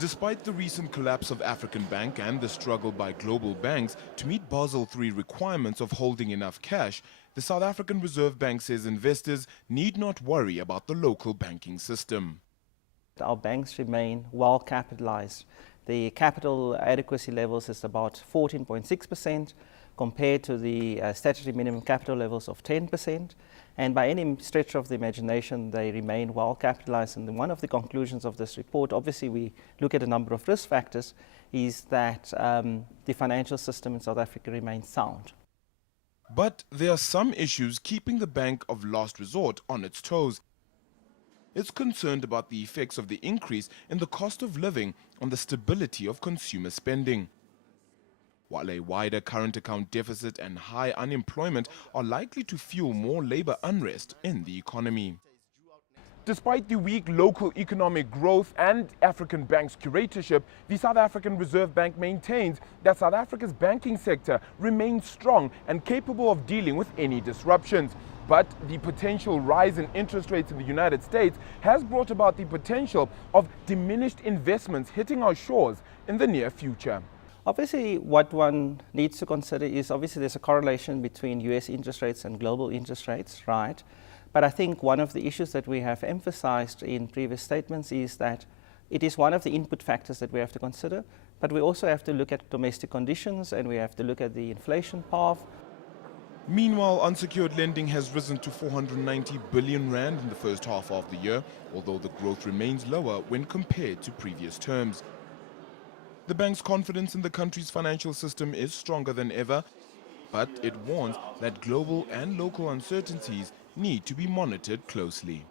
Despite the recent collapse of African Bank and the struggle by global banks to meet Basel III requirements of holding enough cash, the South African Reserve Bank says investors need not worry about the local banking system. Our banks remain well capitalized. The capital adequacy levels is about 14.6% compared to the statutory minimum capital levels of 10%. And by any stretch of the imagination, they remain well capitalized. And one of the conclusions of this report, obviously we look at a number of risk factors, is that the financial system in South Africa remains sound. But there are some issues keeping the bank of last resort on its toes. It's concerned about the effects of the increase in the cost of living on the stability of consumer spending. While a wider current account deficit and high unemployment are likely to fuel more labor unrest in the economy. Despite the weak local economic growth and African Bank's curatorship, the South African Reserve Bank maintains that South Africa's banking sector remains strong and capable of dealing with any disruptions. But the potential rise in interest rates in the United States has brought about the potential of diminished investments hitting our shores in the near future. Obviously, what one needs to consider is obviously there's a correlation between US interest rates and global interest rates, right? But I think one of the issues that we have emphasized in previous statements is that it is one of the input factors that we have to consider, but we also have to look at domestic conditions and we have to look at the inflation path. Meanwhile, unsecured lending has risen to 490 billion rand in the first half of the year, although the growth remains lower when compared to previous terms. The bank's confidence in the country's financial system is stronger than ever, but it warns that global and local uncertainties need to be monitored closely.